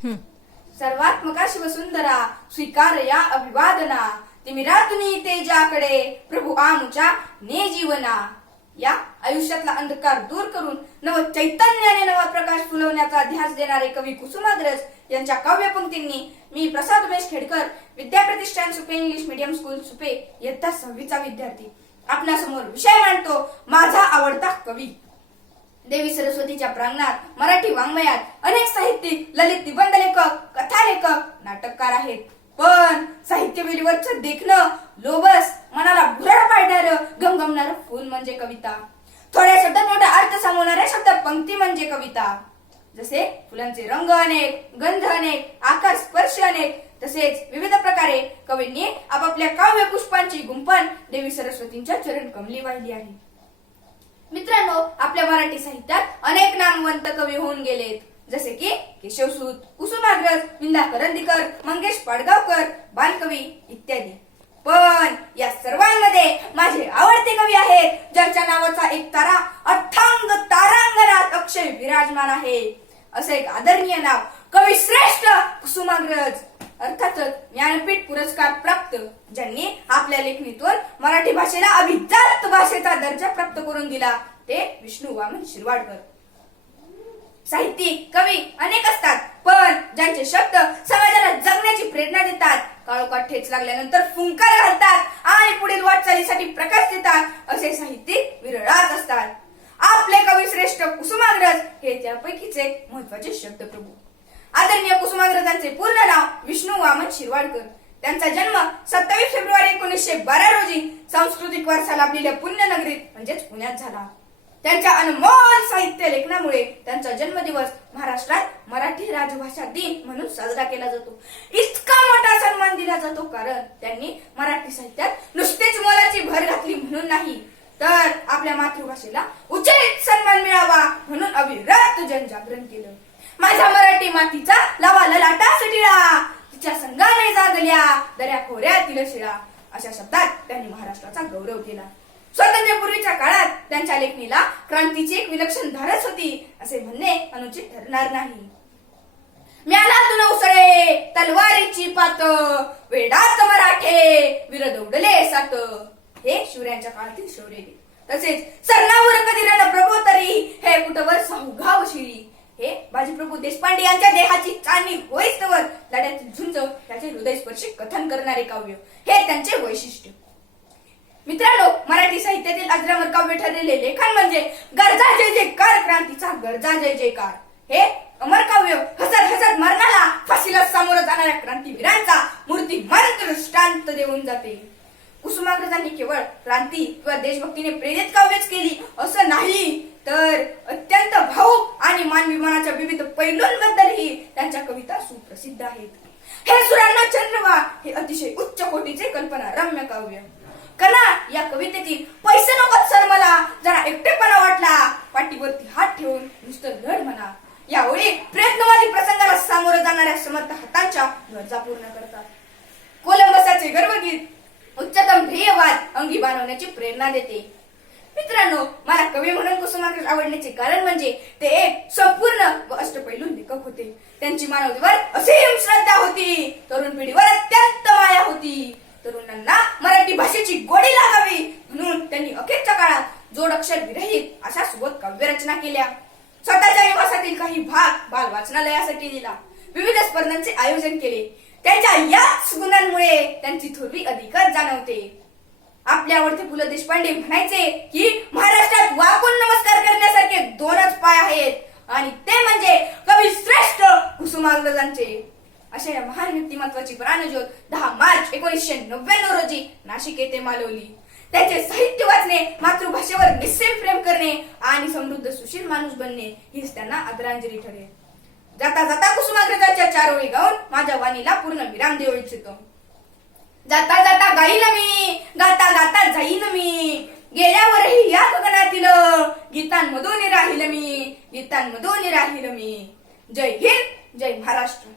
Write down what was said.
सर्वात्मका शिवसुंदरा स्वीकार या अभिवादना. तिमिरातुनी तेजाकडे प्रभू आमुच्या ने जीवना या आयुष्यातला अंधकार दूर करून नव चैतन्याने नवा प्रकाश फुलवण्याचा ध्यास देणारे कवी कुसुमाग्रज यांच्या काव्य पंक्तींनी मी Prasad Umesh Khedkar Vidyapratishthan Supe English medium school Supe इयत्ता सहावीचा विद्यार्थी. आपल्यासमोर विषय मांडतो माझा आवडता कवी. देवी सरस्वतीच्या प्रांगणात मराठी वाङ्मयात अनेक साहित्यिक ललित निबंध लेखक कथा लेखक नाटककार आहेत. पण साहित्य वेलीवरच देखणं लोबस मनाला भुरळ पाडणार गमगमणार फूल म्हणजे कविता. थोड्या शब्दात मोठा अर्थ सांगणाऱ्या शब्द पंक्ती म्हणजे कविता. जसे फुलांचे रंग अनेक गंध अनेक आकार स्पर्श अनेक तसेच विविध प्रकारे कवींनी आपापल्या काव्य पुष्पांची गुंफण देवी सरस्वतींच्या चरण कमली वाहिली आहे. मित्रांनो आपल्या मराठी साहित्यात अनेक नामवंत कवी होऊन गेलेत. जसे की केशवसूत कुसुमाग्रज विंदा करंदीकर मंगेश पाडगावकर बालकवी इत्यादी. पण या सर्वांमध्ये माझे आवडते कवी आहेत ज्यांच्या नावाचा एक तारा अथांग तारांगणात अक्षय विराजमान आहे. असे एक आदरणीय नाव कवी श्रेष्ठ कुसुमाग्रज अर्थातच ज्ञानपीठ पुरस्कार प्राप्त ज्यांनी आपल्या लेखणीतून मराठी भाषेला अभिजात भाषेचा दर्जा प्राप्त करून दिला ते विष्णू वामन शिरवाडकर. साहित्यिक कवी अनेक असतात पण ज्यांचे शब्द समाजाला जगण्याची प्रेरणा देतात काळोखात ठेच लागल्यानंतर फुंकार घालतात आणि पुढील वाटचालीसाठी प्रकाश देतात असे साहित्यिक विरळात असतात. आपले कवी श्रेष्ठ कुसुमाग्रज हे त्यापैकीच एक महत्त्वाचे शब्द प्रभू आदरणीय कुसुमाग्रजांचे पूर्ण नाव विष्णू वामन शिरवाडकर. त्यांचा जन्म सत्तावीस फेब्रुवारी एकोणीसशे बारा रोजी सांस्कृतिक वारसा लाभलेल्या पुण्यनगरीत म्हणजेच पुण्यात झाला. त्यांच्या अनमोल साहित्य लेखनामुळे त्यांचा जन्मदिवस महाराष्ट्रात मराठी राजभाषा दिन म्हणून साजरा केला जातो. इतका मोठा सन्मान दिला जातो कारण त्यांनी मराठी साहित्यात नुसतेच मोलाची भर घातली म्हणून नाही तर आपल्या मातृभाषेला उचित सन्मान मिळावा म्हणून अविरत जनजागरण केलं. माझ्या मराठी मातीचा शिळा. अशा शब्दात त्यांनी महाराष्ट्राचा गौरव केला. स्वातंत्र्यपूर्वीच्या काळात त्यांच्या लेखणीला क्रांतीची एक विलक्षण धारच होती असे म्हणणे अनुचित ठरणार नाही. म्याला उसळे तलवारीची पात वेडात मराठे वीर दौडले सात. हे शिवरायांच्या काळातील शौर्य तसेच सरनावर कधी रण प्रभोतरी हे कुटवर साहुगाव बाजीप्रभू देशपांडे यांच्या देहाची चाणी होईस्तवर लढ्यातील झुंज त्याचे हृदयस्पर्शी कथन करणारे काव्य. हे त्यांचे वैशिष्ट्य. मित्रांनो मराठी साहित्यातील अजरामर काव्य ठरलेले लेखन म्हणजे गरजा जय जयकार क्रांतीचा गरजा जय जयकार हे अमर काव्य हसत हसत मरणाला फाशीला सामोरं जाणाऱ्या क्रांतीवीरांचा मूर्तिमंत दृष्टांत देऊन जाते. कुसुमाग्रजांनी केवळ क्रांती किंवा देशभक्तीने प्रेरित काव्यच केली असं नाही तर अत्यंत भाऊक आणि मानवी मनाच्या विविध पैलूंबद्दलही त्यांच्या कविता सुप्रसिद्ध आहेत. हे सुरांना चंद्रवा हे अतिशय उच्च कोटीचे कल्पना रम्य काव्य. कला या कवितेतील पैसे नको सर मला जरा एकटेपणा वाटला पाठीवरती हात ठेवून नुसतं लढ म्हणा. यावेळी प्रयत्नवादी प्रसंगाला सामोरं जाणाऱ्या समर्थ हातांच्या गरजा पूर्ण करतात. कोलंबसाचे गर्वगीत उच्चतम ध्येयवाद अंगी बांधवण्याची प्रेरणा देते. मित्रांनो मला कवी म्हणून कुसुमाग्रज आवडण्याचे कारण म्हणजे ते एक संपूर्ण व अष्टपैलू लेखक होते. त्यांची मानवतेवर असीम श्रद्धा होती. तरुण पिढीवर अत्यंत माया होती. तरुणांना मराठी भाषेची गोडी लागावी म्हणून त्यांनी अखेरच्या काळात जोड अक्षर विरहित अशा सोबत काव्यरचना केल्या. स्वतःच्या निवासातील काही भाग बाल वाचनालयासाठी दिला विविध स्पर्धांचे आयोजन केले. त्यांच्या याच गुणांमुळे त्यांची थोरवी अधिकच जाणवते. आपले आवडते पु ल देशपांडे म्हणायचे की महाराष्ट्रात वाकून नमस्कार करण्यासारखे दोनच पाय आहेत. आणि ते म्हणजे कवी श्रेष्ठ कुसुमाग्रजांचे अशा या महान व्यक्तिमत्वाची प्राणज्योत दहा मार्च एकोणीसशे नव्याण्णव रोजी नाशिक येथे मालवली. त्याचे साहित्य वाचणे मातृभाषेवर निस्सेम प्रेम करणे आणि समृद्ध सुशील माणूस बनणे हीच त्यांना आदरांजली ठरेल. जाता जाता कुसुमाग्रजाच्या चार ओळी गाऊन माझ्या वाणीला पूर्ण विराम देऊ इच्छितो. जाता जाता गाईन मी गाता गाता जाईन मी. गेल्यावरही या गगनातील गीतांमधून राहील मी गीतांमधून राहील मी. जय हिंद जय महाराष्ट्र.